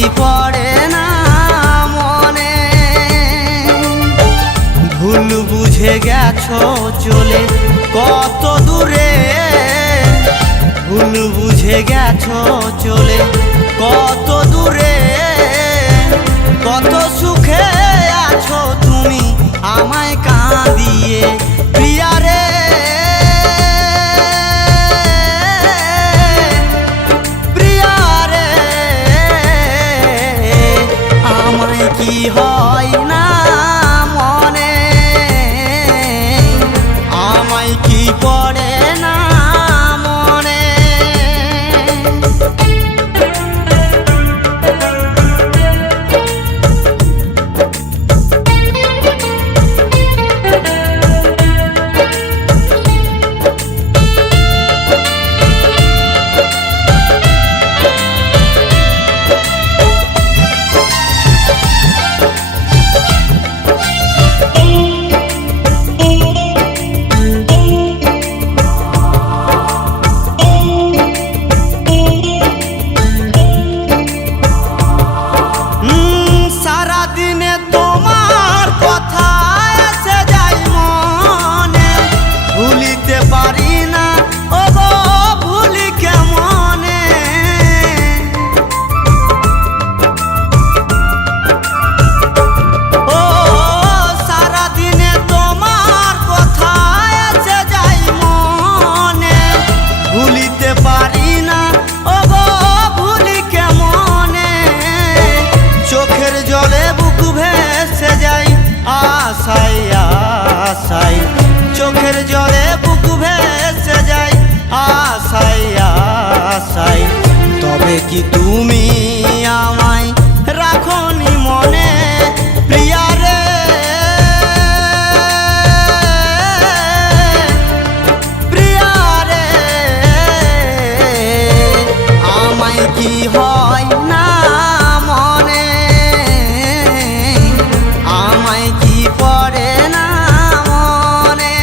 কি পড়ে না মনে, ভুল বুঝে গেছো চলে কত দূরে, ভুল বুঝে গেছো চলে কত দূরে, কত সুখে আছো তুমি আমায় কাঁদিয়ে প্রিয়া রে। প্রিয়া রে আমায় কি হয় না মনে, আমায় কি পড়ে না মনে। চোখের জলে বুক ভেসে যায় আশায় আশায়, তবে কি তুমি আমায় রাখোনি মনে প্রিয়া রে। প্রিয়া রে আমায় কি হয় না মনে, আমায় কি পড়ে না মনে।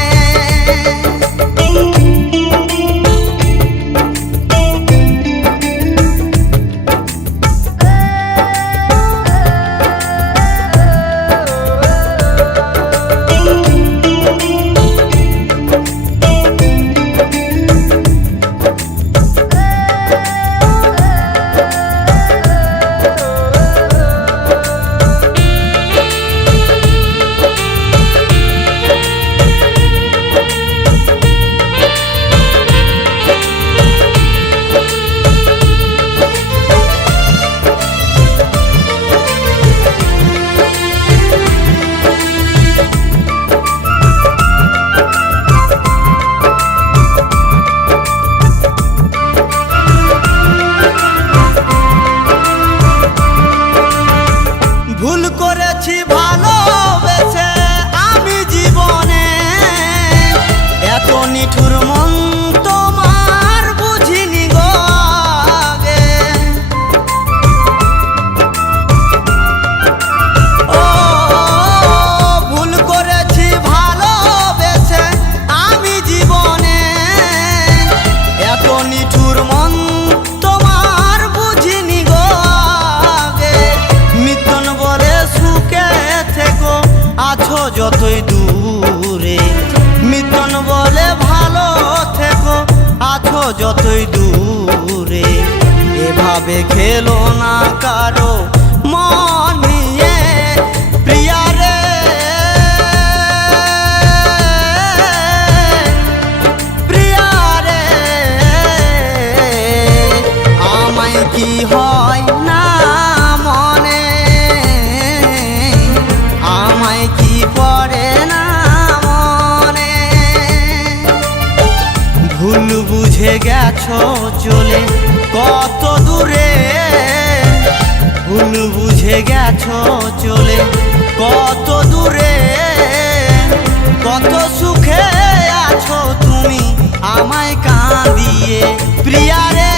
ভুল করেছি ভালোবেসে আমি জীবনে, এত নিঠুর মন তোমার বুঝিনি গো আগে। ও ভুল করেছি ভালোবেসে আমি জীবনে, এত নিঠুর মন তোমার বুঝিনি গো আগে। মিথ্যন বলে সুখে থেকো আছো যতই দূরে, মিথ্যন বলে ভালো থেকো আছো যতই দূরে, এভাবে খেলো না কারো মন নিয়ে প্রিয়া রে। প্রিয়া রে আমায় কি হয় না মনে, আমায় কি পড়ে না মনে। ভুল বুঝে গেছো চলে কত দূরে, ভুল বুঝে গেছো চলে কত দূরে, কত সুখে আছো তুমি আমায় কাঁদিয়ে প্রিয়া রে।